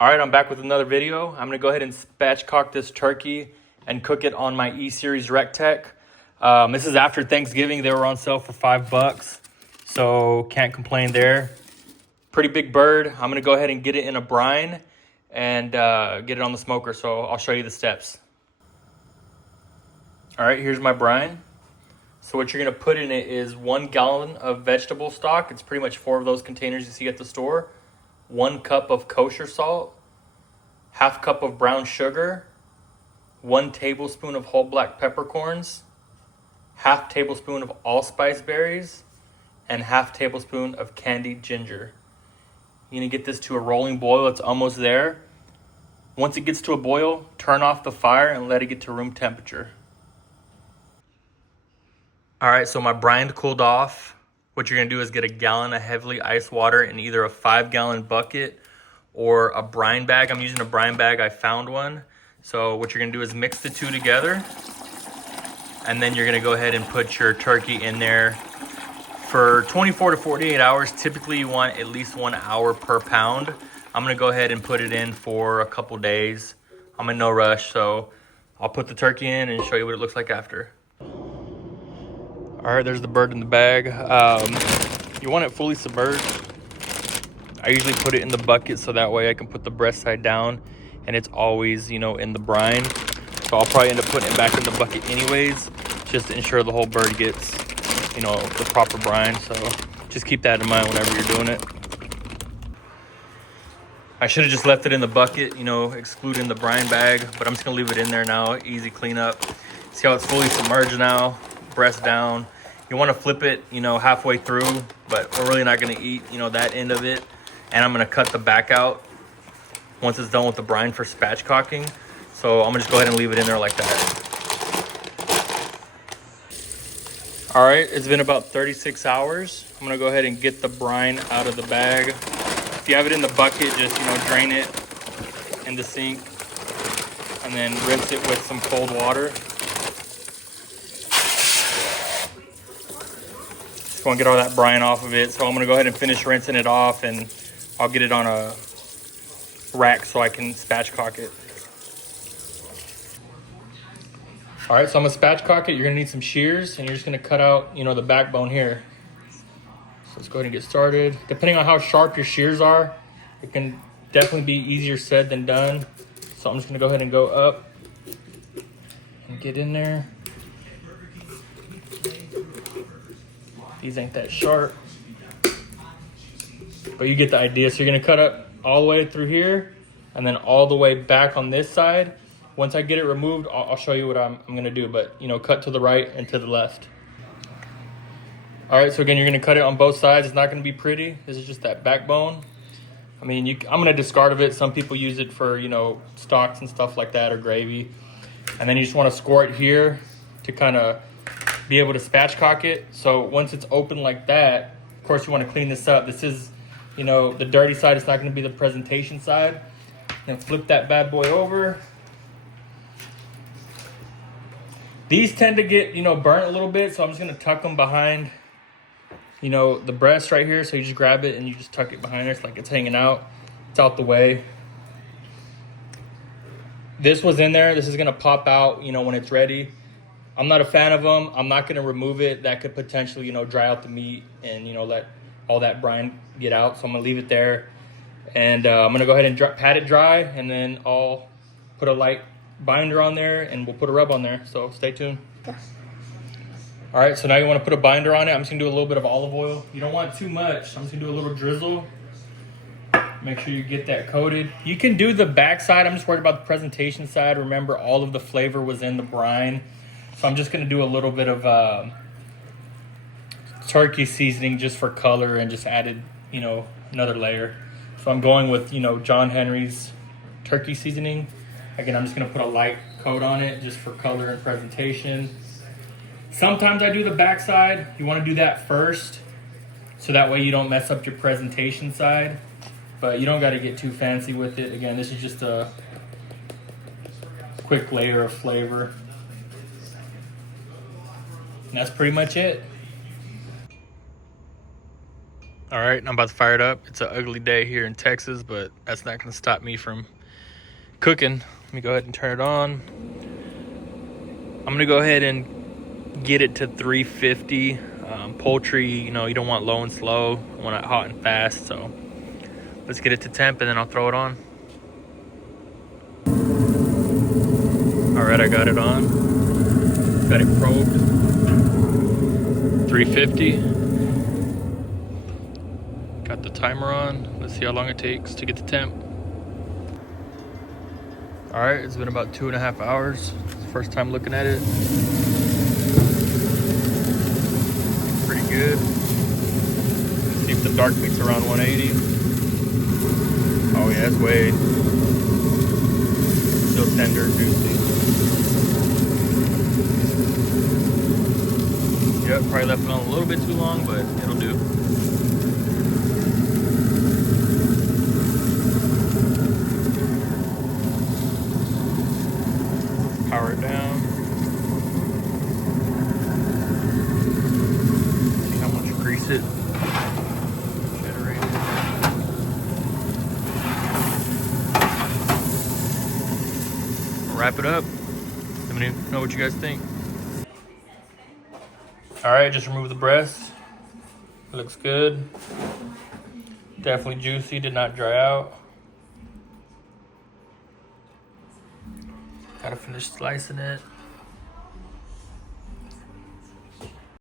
All right, I'm back with another video. I'm gonna go ahead and spatchcock this turkey and cook it on my E-Series Recteq. This is after Thanksgiving. They were on sale for $5, so can't complain there. Pretty big bird. I'm gonna go ahead and get it in a brine and get it on the smoker, so I'll show you the steps. All right, here's my brine. So what you're gonna put in it is 1 gallon of vegetable stock. It's pretty much 4 of those containers you see at the store. 1 cup of kosher salt, half cup of brown sugar, 1 tablespoon of whole black peppercorns, half tablespoon of allspice berries, and half tablespoon of candied ginger. You're gonna get this to a rolling boil. It's almost there. Once it gets to a boil, turn off the fire and let it get to room temperature. All right, so my brine cooled off. What you're gonna do is get a gallon of heavily iced water in either a 5-gallon bucket or a brine bag. I'm using a brine bag, I found one. So what you're gonna do is mix the two together, and then you're gonna go ahead and put your turkey in there for 24 to 48 hours. Typically you want at least 1 hour per pound. I'm gonna go ahead and put it in for a couple days. I'm in no rush, so I'll put the turkey in and show you what it looks like after. All right, there's the bird in the bag. You want it fully submerged. I usually put it in the bucket so that way I can put the breast side down and it's always, in the brine. So I'll probably end up putting it back in the bucket anyways, just to ensure the whole bird gets, the proper brine. So just keep that in mind whenever you're doing it. I should have just left it in the bucket, excluding the brine bag, but I'm just gonna leave it in there now. Easy cleanup. See how it's fully submerged now, breast down. You want to flip it, halfway through, but we're really not going to eat, that end of it. And I'm going to cut the back out once it's done with the brine for spatchcocking. So I'm going to just go ahead and leave it in there like that. All right, it's been about 36 hours. I'm going to go ahead and get the brine out of the bag. If you have it in the bucket, just, drain it in the sink and then rinse it with some cold water. Just want to get all that brine off of it. So I'm going to go ahead and finish rinsing it off, and I'll get it on a rack so I can spatchcock it. All right, so I'm going to spatchcock it. You're going to need some shears, and you're just going to cut out, the backbone here. So let's go ahead and get started. Depending on how sharp your shears are, it can definitely be easier said than done. So I'm just going to go ahead and go up and get in there. These ain't that sharp, but you get the idea. So you're gonna cut up all the way through here and then all the way back on this side. Once I get it removed, I'll show you what I'm gonna do, but cut to the right and to the left. All right, so again, you're gonna cut it on both sides. It's not gonna be pretty. This is just that backbone. I mean, I'm gonna discard of it. Some people use it for, stocks and stuff like that, or gravy. And then you just wanna score it here to kind of be able to spatchcock it. So once it's open like that, of course you want to clean this up. This is, the dirty side. It's not going to be the presentation side. Then flip that bad boy over. These tend to get, burnt a little bit, so I'm just going to tuck them behind, the breast right here. So you just grab it and you just tuck it behind there. It's like it's hanging out. It's out the way. This was in there. This is going to pop out, when it's ready. I'm not a fan of them. I'm not going to remove it. That could potentially, dry out the meat and, let all that brine get out. So I'm going to leave it there. And I'm going to go ahead and pat it dry. And then I'll put a light binder on there and we'll put a rub on there. So stay tuned. Yes. All right, so now you want to put a binder on it. I'm just going to do a little bit of olive oil. You don't want too much. I'm just going to do a little drizzle. Make sure you get that coated. You can do the back side. I'm just worried about the presentation side. Remember, all of the flavor was in the brine. So I'm just going to do a little bit of turkey seasoning just for color and just added, another layer. So I'm going with, John Henry's turkey seasoning. Again, I'm just going to put a light coat on it just for color and presentation. Sometimes I do the back side. You want to do that first so that way you don't mess up your presentation side. But you don't got to get too fancy with it. Again, this is just a quick layer of flavor. And that's pretty much it. All right, I'm about to fire it up. It's an ugly day here in Texas, but that's not gonna stop me from cooking. Let me go ahead and turn it on. I'm gonna go ahead and get it to 350. Poultry, you know, you don't want low and slow. You want it hot and fast. So let's get it to temp and then I'll throw it on. All right, I got it on. Got it probed. 350. Got the timer on. Let's see how long it takes to get to temp. All right, it's been about 2.5 hours. It's the first time looking at it. Pretty good. See if the dark meat's around 180. Oh yeah, it's way still tender and juicy. Yep, probably left it on a little bit too long, but it'll do. Power it down. See how much grease it generated. Wrap it up. Let me know what you guys think. All right, just remove the breast. It looks good. Definitely juicy, did not dry out. Gotta finish slicing it.